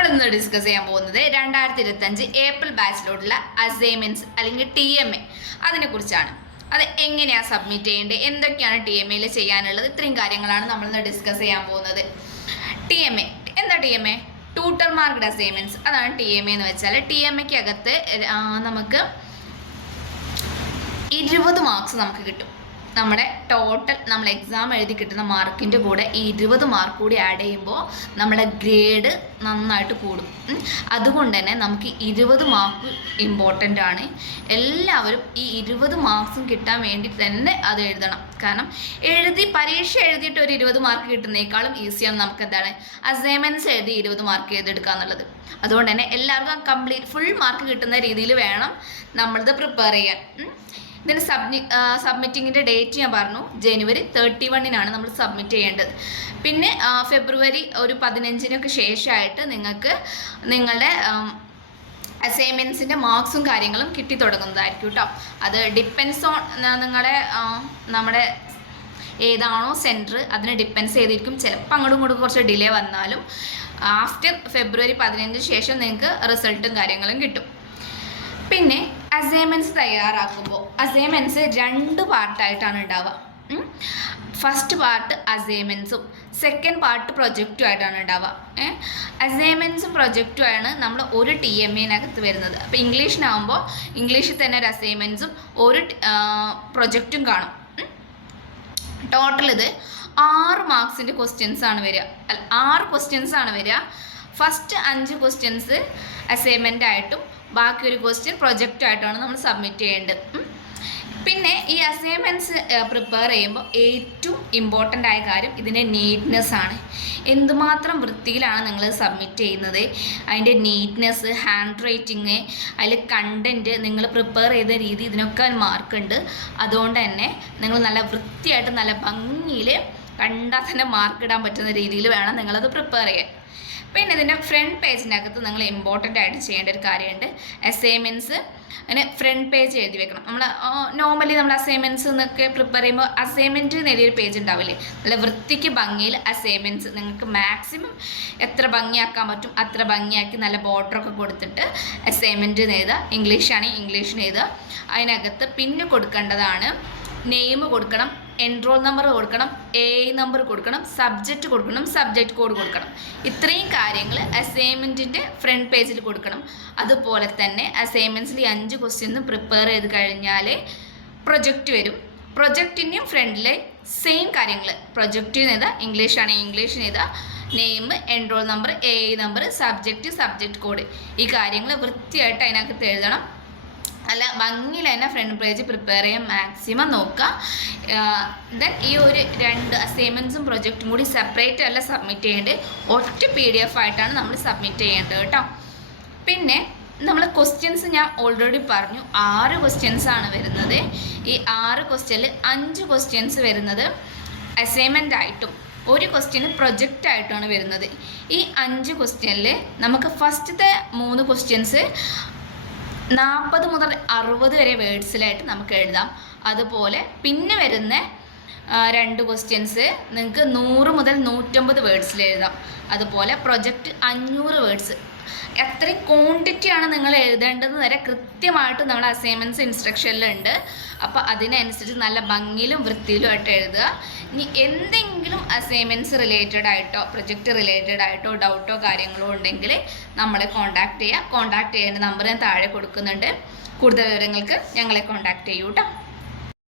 നമ്മളിന്ന് ഡിസ്കസ് ചെയ്യാൻ പോകുന്നത് 2025 ഏപ്രിൽ ബാച്ചിലോട്ടുള്ള അസൈൻമെന്റ്സ് അല്ലെങ്കിൽ TMA അതിനെക്കുറിച്ചാണ്. അത് എങ്ങനെയാണ് സബ്മിറ്റ് ചെയ്യേണ്ടത്, എന്തൊക്കെയാണ് TMAയിൽ ചെയ്യാനുള്ളത്, ഇത്രയും കാര്യങ്ങളാണ് നമ്മളിന്ന് ഡിസ്കസ് ചെയ്യാൻ പോകുന്നത്. TMA എന്താ? TMA ട്യൂട്ടർ മാർക്ക്ഡ് അസൈൻമെന്റ്സ്, അതാണ് TMA എന്ന് വെച്ചാൽ. TMAക്ക് അകത്ത് നമുക്ക് 20 മാർക്സ് നമുക്ക് കിട്ടും. നമ്മുടെ ടോട്ടൽ നമ്മൾ എക്സാം എഴുതി കിട്ടുന്ന മാർക്കിൻ്റെ കൂടെ ഈ 20 മാർക്ക് കൂടി ആഡ് ചെയ്യുമ്പോൾ നമ്മുടെ ഗ്രേഡ് നന്നായിട്ട് കൂടും. അതുകൊണ്ട് തന്നെ നമുക്ക് 20 മാർക്ക് ഇമ്പോർട്ടൻ്റ് ആണ്. എല്ലാവരും ഈ 20 മാർക്സും കിട്ടാൻ വേണ്ടി തന്നെ അത് എഴുതണം. കാരണം പരീക്ഷ എഴുതിയിട്ട് ഒരു 20 മാർക്ക് കിട്ടുന്നതിനേക്കാളും ഈസിയാണ് നമുക്ക് എന്താണ് അസൈൻമെൻറ്റ്സ് എഴുതി 20 മാർക്ക് ചെയ്തെടുക്കുക എന്നുള്ളത്. അതുകൊണ്ട് തന്നെ എല്ലാവർക്കും കംപ്ലീറ്റ് ഫുൾ മാർക്ക് കിട്ടുന്ന രീതിയിൽ വേണം നമ്മളിത് പ്രിപ്പയർ ചെയ്യാൻ. ഇതിന് സബ്മിറ്റിങ്ങിൻ്റെ ഡേറ്റ് ഞാൻ പറഞ്ഞു, ജനുവരി 31 നമ്മൾ സബ്മിറ്റ് ചെയ്യേണ്ടത്. പിന്നെ ഫെബ്രുവരി ഒരു 15 ശേഷമായിട്ട് നിങ്ങൾക്ക് നിങ്ങളുടെ അസൈൻമെൻറ്റ്സിൻ്റെ മാർക്സും കാര്യങ്ങളും കിട്ടി തുടങ്ങുന്നതായിരിക്കും കേട്ടോ. അത് ഡിപ്പെൻസ് ഓൺ നമ്മുടെ ഏതാണോ സെൻറ്റർ അതിനെ ഡിപ്പെൻസ് ചെയ്തിരിക്കും. ചിലപ്പോൾ അങ്ങോട്ടും ഇങ്ങോട്ടും കുറച്ച് ഡിലേ വന്നാലും ആഫ്റ്റർ ഫെബ്രുവരി 15 ശേഷം നിങ്ങൾക്ക് റിസൾട്ടും കാര്യങ്ങളും കിട്ടും. പിന്നെ അസൈൻമെൻറ്റ്സ് തയ്യാറാക്കുമ്പോൾ അസൈൻമെൻറ്റ്സ് 2 പാർട്ടായിട്ടാണ് ഉണ്ടാവുക. ഫസ്റ്റ് പാർട്ട് അസൈൻമെൻറ്റ്സും സെക്കൻഡ് പാർട്ട് പ്രൊജക്റ്റും ആയിട്ടാണ് ഉണ്ടാവുക. അസൈൻമെൻറ്റ്സും പ്രൊജക്റ്റുമാണ് നമ്മൾ ഒരു TMAനകത്ത് വരുന്നത്. അപ്പോൾ ഇംഗ്ലീഷിനാകുമ്പോൾ ഇംഗ്ലീഷിൽ തന്നെ ഒരു അസൈൻമെൻറ്റ്സും ഒരു പ്രൊജക്റ്റും കാണും. ടോട്ടൽ ഇത് 6 മാർക്സിൻ്റെ ക്വസ്റ്റ്യൻസ് ആണ് വരിക. 6 ക്വസ്റ്റ്യൻസ് ആണ് വരിക. ഫസ്റ്റ് 5 ക്വസ്റ്റ്യൻസ് അസൈൻമെൻ്റ് ആയിട്ടും ബാക്കി ഒരു ക്വസ്റ്റ്യൻ പ്രൊജക്റ്റ് ആയിട്ടാണ് നമ്മൾ സബ്മിറ്റ് ചെയ്യേണ്ടത്. പിന്നെ ഈ അസൈൻമെൻറ്റ്സ് പ്രിപ്പയർ ചെയ്യുമ്പോൾ ഏറ്റവും ഇമ്പോർട്ടൻ്റ് ആയ കാര്യം ഇതിൻ്റെ നീറ്റ്നെസ് ആണ്. എന്തുമാത്രം വൃത്തിയിലാണ് നിങ്ങൾ സബ്മിറ്റ് ചെയ്യുന്നത്, അതിൻ്റെ നീറ്റ്നെസ്, ഹാൻഡ് റൈറ്റിങ്, അതിൽ കണ്ടൻറ്റ്, നിങ്ങൾ പ്രിപ്പയർ ചെയ്ത രീതി, ഇതിനൊക്കെ മാർക്കുണ്ട്. അതുകൊണ്ട് തന്നെ നിങ്ങൾ നല്ല വൃത്തിയായിട്ട് നല്ല ഭംഗിയിൽ കണ്ടാൽ തന്നെ മാർക്ക് ഇടാൻ പറ്റുന്ന രീതിയിൽ വേണം നിങ്ങളത് പ്രിപ്പയർ ചെയ്യാൻ. പിന്നെ ഇതിൻ്റെ ഫ്രണ്ട് പേജിനകത്ത് നിങ്ങൾ ഇമ്പോർട്ടൻ്റ് ആയിട്ട് ചെയ്യേണ്ട ഒരു കാര്യമുണ്ട്. അസൈൻമെൻറ്റ്സ് അതിന് ഫ്രണ്ട് പേജ് എഴുതി വെക്കണം. നോർമലി നമ്മൾ അസൈൻമെൻറ്റ്സ് എന്നൊക്കെ പ്രിപ്പയർ ചെയ്യുമ്പോൾ അസൈൻമെൻറ്റ് എഴുതിയൊരു പേജ് ഉണ്ടാവില്ലേ, നല്ല വൃത്തിക്ക് ഭംഗിയിൽ അസൈൻമെൻറ്റ്സ് നിങ്ങൾക്ക് മാക്സിമം എത്ര ഭംഗിയാക്കാൻ പറ്റും അത്ര ഭംഗിയാക്കി നല്ല ബോർഡറൊക്കെ കൊടുത്തിട്ട് അസൈൻമെൻറ്റ് എഴുതുക. ഇംഗ്ലീഷാണെങ്കിൽ ഇംഗ്ലീഷിന് എഴുതുക. അതിനകത്ത് പിന്നെ കൊടുക്കേണ്ടതാണ് നെയിം കൊടുക്കണം, എൻറോൾ നമ്പർ കൊടുക്കണം, AI നമ്പർ കൊടുക്കണം, സബ്ജക്റ്റ് കൊടുക്കണം, സബ്ജക്റ്റ് കോഡ് കൊടുക്കണം. ഇത്രയും കാര്യങ്ങൾ അസൈൻമെൻറ്റിൻ്റെ ഫ്രണ്ട് പേജിൽ കൊടുക്കണം. അതുപോലെ തന്നെ അസൈൻമെൻറ്റ്സിൽ 5 ക്വസ്റ്റ്യൻസ് പ്രിപ്പയർ ചെയ്ത് കഴിഞ്ഞാൽ പ്രൊജക്റ്റ് വരും. പ്രൊജക്റ്റിൻ്റെയും ഫ്രണ്ടിൽ സെയിം കാര്യങ്ങൾ പ്രൊജക്റ്റിന് എഴുതുക, ഇംഗ്ലീഷാണെങ്കിൽ ഇംഗ്ലീഷിന് എഴുതുക, name, enrol number, AI number, subject code, ഈ കാര്യങ്ങൾ വൃത്തിയായിട്ട് അതിനകത്ത് എഴുതണം. അല്ല ഭംഗിയിൽ തന്നെ ഫ്രണ്ട് പേജ് പ്രിപ്പയർ ചെയ്യാൻ മാക്സിമം നോക്കുക. ദെൻ ഈ ഒരു 2 അസൈൻമെൻറ്റ്സും പ്രൊജക്റ്റും കൂടി സെപ്പറേറ്റ് അല്ല സബ്മിറ്റ് ചെയ്യേണ്ടത്, ഒറ്റ PDF ആയിട്ടാണ് നമ്മൾ സബ്മിറ്റ് ചെയ്യേണ്ടത് കേട്ടോ. പിന്നെ നമ്മൾ ക്വസ്റ്റ്യൻസ് ഞാൻ ഓൾറെഡി പറഞ്ഞു, 6 ക്വസ്റ്റ്യൻസ് ആണ് വരുന്നത്. ഈ 6 ക്വസ്റ്റ്യനിൽ 5 ക്വസ്റ്റ്യൻസ് വരുന്നത് അസൈൻമെൻ്റ് ആയിട്ടും ഒരു ക്വസ്റ്റ്യന് പ്രൊജക്റ്റ് ആയിട്ടാണ് വരുന്നത്. ഈ 5 ക്വസ്റ്റ്യനിൽ നമുക്ക് ഫസ്റ്റത്തെ 3 ക്വസ്റ്റ്യൻസ് 40 മുതൽ 60 വരെ വേർഡ്സിലായിട്ട് നമുക്ക് എഴുതാം. അതുപോലെ പിന്നെ വരുന്ന 2 ക്വസ്റ്റ്യൻസ് നിങ്ങൾക്ക് 100 മുതൽ 150 വേർഡ്സിൽ എഴുതാം. അതുപോലെ പ്രൊജക്റ്റ് 500 വേർഡ്സ്. എത്രയും ക്വാണ്ടിറ്റിയാണ് നിങ്ങൾ എഴുതേണ്ടതെന്ന് വരെ കൃത്യമായിട്ട് നമ്മൾ അസൈൻമെൻറ്റ്സ് ഇൻസ്ട്രക്ഷനിലുണ്ട്. അപ്പോൾ അതിനനുസരിച്ച് നല്ല ഭംഗിയിലും വൃത്തിയിലും ആയിട്ട് എഴുതുക. ഇനി എന്തെങ്കിലും അസൈൻമെൻറ്റ്സ് റിലേറ്റഡ് ആയിട്ടോ പ്രൊജക്റ്റ് റിലേറ്റഡ് ആയിട്ടോ ഡൗട്ടോ കാര്യങ്ങളോ ഉണ്ടെങ്കിൽ നമ്മളെ കോൺടാക്റ്റ് ചെയ്യുക. കോൺടാക്റ്റ് ചെയ്യേണ്ട നമ്പർ ഞാൻ താഴെ കൊടുക്കുന്നുണ്ട്. കൂടുതൽ വിവരങ്ങൾക്ക് ഞങ്ങളെ കോൺടാക്റ്റ് ചെയ്യൂ കേട്ടോ.